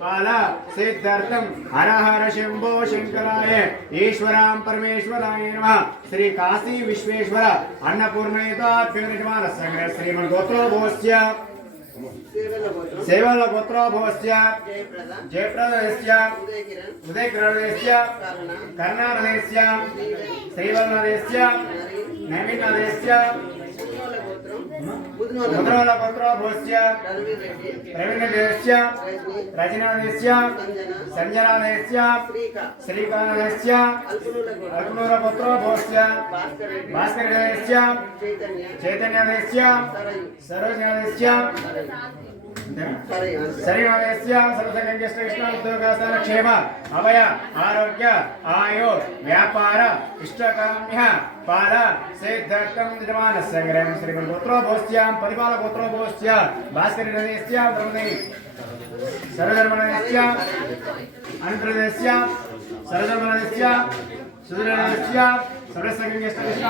पाल सिद्धार्थम हर हर शंभो शंकराय ईश्वरां परमेश्वराय नमः। श्री काशी विश्वेश्वर अन्नपूर्णयुताभ्यनिर्माण संग्रह श्रीमद्गोत्रोभवस्य सेवल गोत्रोभवस्य जयप्रदस्य उदयकिरणस्य कर्णानदेस्य श्रीवल्लभस्य नैमिन्नदेस्य मुद्रोल गोत्रोभवस्य प्रवीणदेस्य रजनादेस्य संजनादेस्य श्रीकानदेस्य अग्नूर गोत्रोभवस्य भास्करदेस्य चैतन्यदेस्य सरोजनादेस्य शरीरस्य सर्वसंगेष्टकृष्ण क्षेम अभय आरोग्य आयु व्यापार इष्टकाम्य पाल सिद्धार्थं यजमान संग्रह श्रीगोत्रोभवस्य परिपाल गोत्रोभवस्य भास्करदेस्य ब्रह्मदेवी सर्वधर्मदेस्य अनन्तदेस्य सर्वधर्मदेस्य सुधर्मदेस्य सर्वसंगेष्टकृष्ण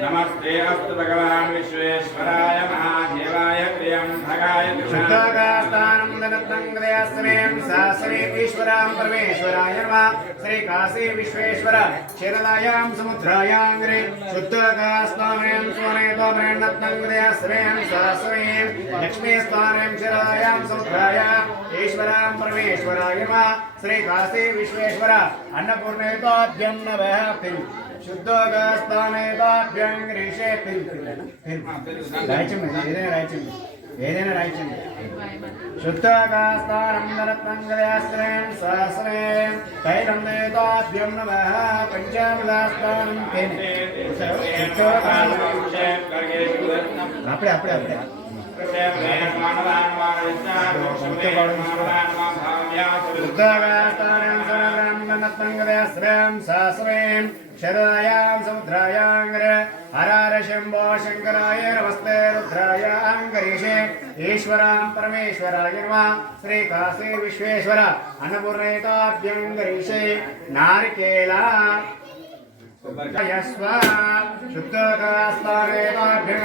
नमस्ते अस्तु भगवान् विश्वेश्वराय महादेवाय प्रियं भगाय शुद्धकास्तानं दनत्तंगदयास्में सासरे ईश्वरां परमेश्वराय नमः। श्री काशी विश्वेश्वर क्षीरदायां समुद्रायांग्रे शुद्धकास्तानं स्वनेतोमेणत्तंगदयास्में सासरे लक्ष्मीस्तानं क्षीरदायां समुद्रायां ईश्वरां परमेश्वराय नमः। श्री काशी विश्वेश्वर अन्नपूर्णयुताभ्यं नमः। शुद्धोगास्तानेताभ्यं ऋषे ఏదైనా రాయించండి శుద్ధకాస్తారం దరత్నంగదయాశ్రయం సహస్రయం తైలం నేతాభ్యం నమః పంచామృతాస్తానం తేనే అప్పుడే అప్పుడే అప్పుడే शुद्धकास्तानं सहस्रं शरदायां समुद्रायांग्रे हरार शंभो शंकराय नमस्ते रुद्राय अंगरीषे ईश्वरां परमेश्वराय नमः। श्री काशी विश्वेश्वर अन्नपूर्णयुताभ्यंगरीषे नारिकेला यस्व शुद्धकास्तानेताभ्यं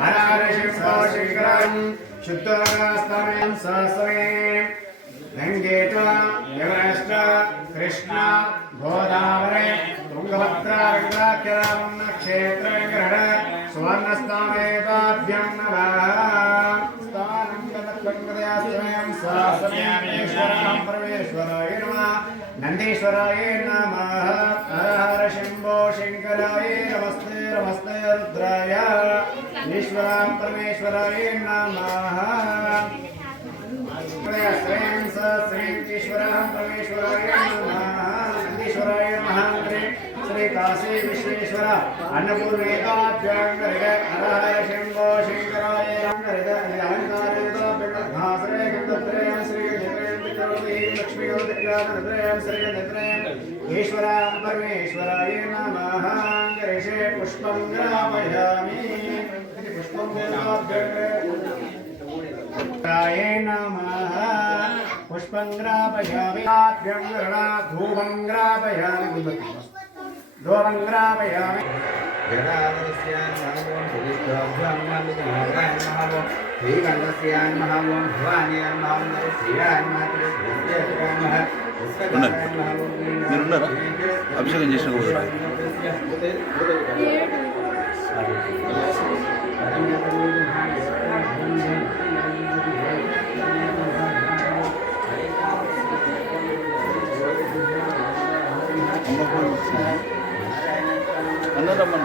हरार शंभो शंकरं शुद्धकास्तानं सहस्रं गंगेत यमुनेश्च कृष्ण गोदावरी तुंगभद्रा गंगाख्याम क्षेत्र ग्रहण सुवर्णस्तानेताभ्यं नमः। स्थानं गतगंगदयाश्रयं सहस्रमेश्वरं परमेश्वराय नमः। नंदीश्वराय नमः। हर हर शंभो शंकराय नमस्ते नमस्ते रुद्राय ईश्वरां परमेश्वराय नमः। श्रीं श्रीं ईश्वरां परमेश्वराय नमः। नंदीश्वराय नमः। श्री काशी विश्वेश्वर अन्नपूर्णयुताभ्यं हर हर शंभो शंकराय ईश्वरां परमेश्वराय नमः। ऋषे पुष्पं ग्रापयामि पुष्पं देवाभ्यं नमः। पुष्पं ग्रापयामि धूपं ग्रापयामि धूपं ग्रापयामि మీరున్నారా అభిషేకం చేసిన అన్నదమ్మా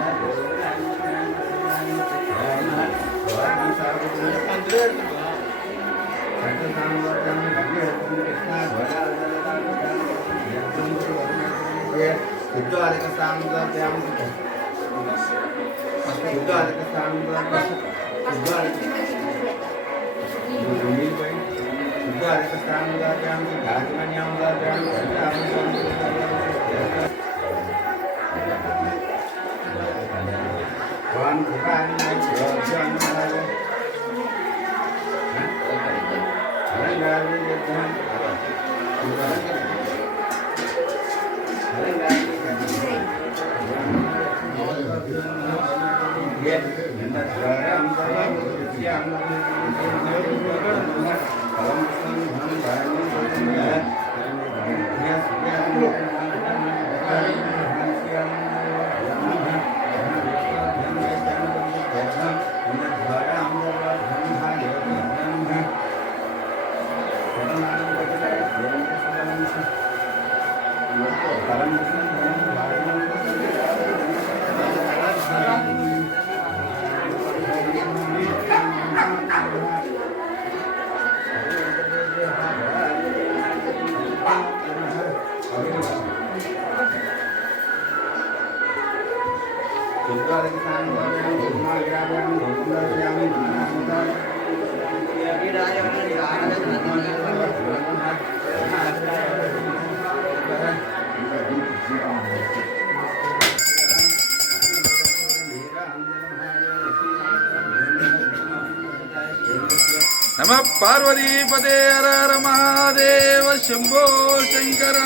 नमः पार्वतीपते हर हर महादेव शंभो शंकर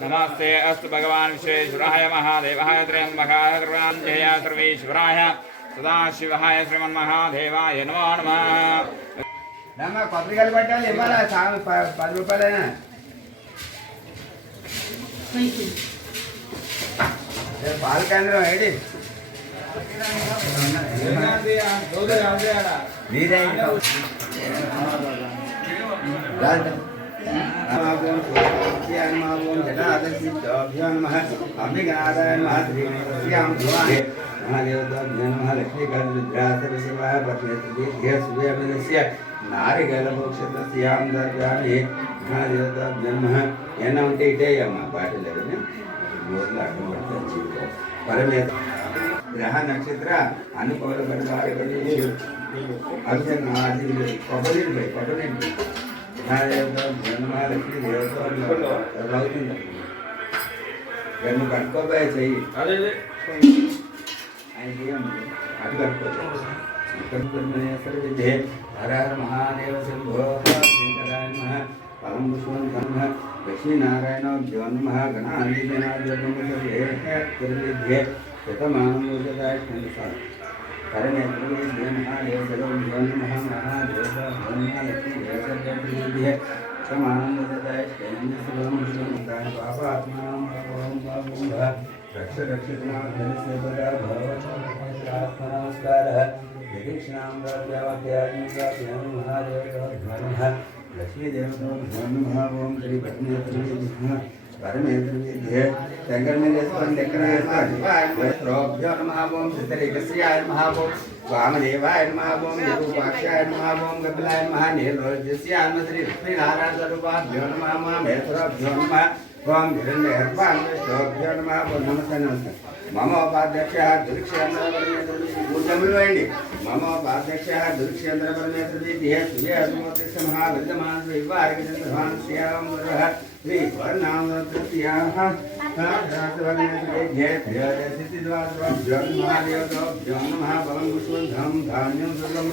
नमस्ते अस्तु भगवान् विश्वेश्वराय महादेवाय त्र्यम्बकाय त्रिपुराञ्जयाय सर्वेश्वराय सदाशिवाय श्रीमन्महादेवाय नमो नमः నమ్మ కొబ్బరికాయలు పట్టాలి ఇవ్వాలా సాగు 10 రూపాయలైనా పాల కేంద్రం ఏడి నీదే ఏమన్నా ఉంటే ఇటే అమ్మా బాటిల్ పరమే గ్రహ నక్షత్ర అనుకూల కొబ్బరి జన్మలక్ష్మి దేవత అవుతుంది నువ్వు కట్టుకోబోయే చెయ్యి అటు కట్టుకోతే హర హర మహాదేవ శంభో శంకరాయ నమః పరం పుష్పం నమః లక్ష్మీనారాయణాభ్యో నమః గణాధిపనాభ్యే శతమానమూర్తదాయ కరణేంద్రభ్యో మహాదేవభ్యో నమః మహాదేవభ్యో నమః లక్ష్మీదేవభ్యే సమానమూర్తదాయ పాపాత్మానం రక్ష రక్షితనాభ్యస్య నమస్కారः ప్రదక్షిణాం మహాదేవ లక్ష్మీదేవతో నమః ఓం శ్రీ పరమేశ్వర పరమేశ్వర శంకర మీద వేసుకోండి ఎక్కడ వేసుకోండి నమః ఓం సిద్ధరేకస్యాయ నమః ఓం వామదేవాయ నమః ఓం విరూపాక్షాయ నమః ఓం కపిలాయ నమః నీలలోచస్యాయ నమః శ్రీ లక్ష్మీనారాయణ స్వరూపాభ్యో నమః మహేశ్వరాభ్యో నమః ఓం హిరణ్యగర్భాభ్యో నమః ఓం నమస్తే నమస్తే మమ ఉపాధ్యక్ష దుర్క్షేంద్ర పరమేశ్వరి మమ ఉపాధ్యక్ష దుర్క్షేంద్ర పరమేశ్వరి సూర్యమూర్తి మహావిద్యమాన శ్రీవారికృష్ణ శ్రీయాం శ్రీ వర్ణామృత్యాః మహాదేవతో నమః బలం పుష్పం ధాన్యం దుర్గం